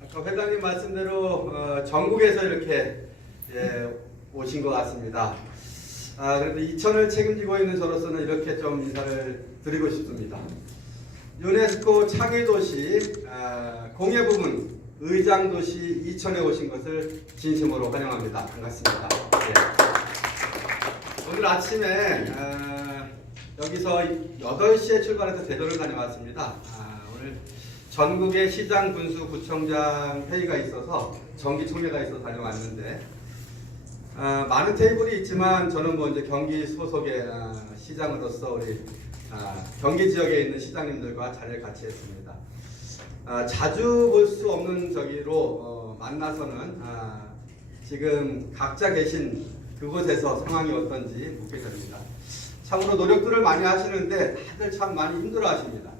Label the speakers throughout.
Speaker 1: 아까 회장님 말씀대로 어, 전국에서 이렇게 예, 오신 것 같습니다. 아, 그래도 이천을 책임지고 있는 저로서는 이렇게 좀 인사를 드리고 싶습니다. 유네스코 창의도시 아, 공예 부문 의장도시 이천에 오신 것을 진심으로 환영합니다. 반갑습니다. 예. 오늘 아침에 아, 여기서 8시에 출발해서 대전을 다녀왔습니다. 아, 오늘 전국의 시장, 군수, 구청장 회의가 있어서 정기총회가 있어서 다녀왔는데 아, 많은 테이블이 있지만 저는 뭐 이제 경기 소속의 아, 시장으로서 우리 아, 경기 지역에 있는 시장님들과 자리를 같이 했습니다. 아, 자주 볼 수 없는 저기로 어, 만나서는 아, 지금 각자 계신 그곳에서 상황이 어떤지 묻게 됩니다. 참으로 노력들을 많이 하시는데 다들 참 많이 힘들어 하십니다.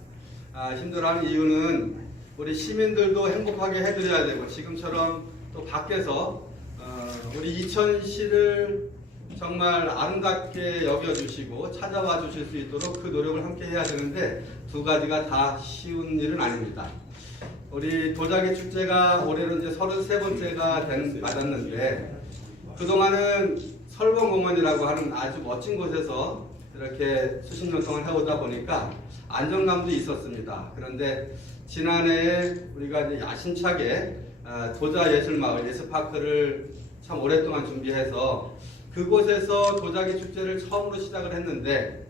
Speaker 1: 아, 힘들어하는 이유는 우리 시민들도 행복하게 해드려야 되고 지금처럼 또 밖에서 어, 우리 이천시를 정말 아름답게 여겨주시고 찾아와 주실 수 있도록 그 노력을 함께 해야 되는데 두 가지가 다 쉬운 일은 아닙니다. 우리 도자기 축제가 올해는 이제 33번째가 된, 맞았는데 그동안은 설봉공원이라고 하는 아주 멋진 곳에서 이렇게 수십 년 동안 해오다 보니까 안정감도 있었습니다. 그런데 지난해에 우리가 이제 야심차게 아, 도자 예술마을 예술파크를 참 오랫동안 준비해서 그곳에서 도자기 축제를 처음으로 시작을 했는데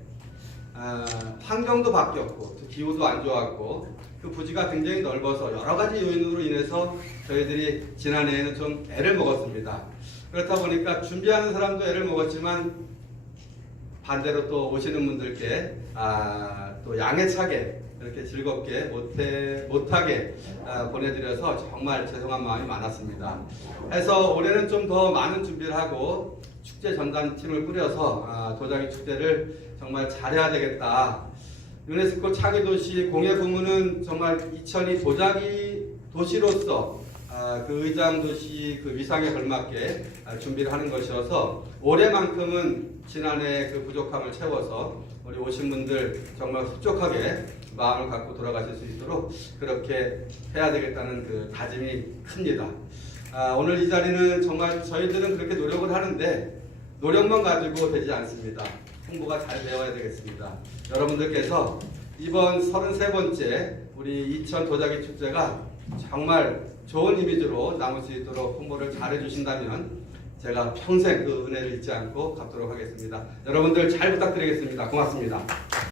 Speaker 1: 아, 환경도 바뀌었고 또 기후도 안 좋았고 그 부지가 굉장히 넓어서 여러 가지 요인으로 인해서 저희들이 지난해에는 좀 애를 먹었습니다. 그렇다 보니까 준비하는 사람도 애를 먹었지만 반대로 또 오시는 분들께 아, 또 양해차게 이렇게 즐겁게 못해, 못하게 아, 보내드려서 정말 죄송한 마음이 많았습니다. 해서 올해는 좀 더 많은 준비를 하고 축제 전담팀을 꾸려서 아, 도자기 축제를 정말 잘해야 되겠다. 유네스코 차기도시 공예 부문은 정말 이천이 도자기 도시로서 아, 그 의장 도시 그 위상에 걸맞게 아, 준비를 하는 것이어서 올해만큼은 지난해 그 부족함을 채워서 우리 오신 분들 정말 흡족하게 마음을 갖고 돌아가실 수 있도록 그렇게 해야 되겠다는 그 다짐이 큽니다. 아, 오늘 이 자리는 정말 저희들은 그렇게 노력을 하는데 노력만 가지고 되지 않습니다. 홍보가 잘 되어야 되겠습니다. 여러분들께서 이번 33번째 우리 이천 도자기 축제가 정말 좋은 이미지로 남을 수 있도록 홍보를 잘 해주신다면 제가 평생 그 은혜를 잊지 않고 갚도록 하겠습니다. 여러분들 잘 부탁드리겠습니다. 고맙습니다.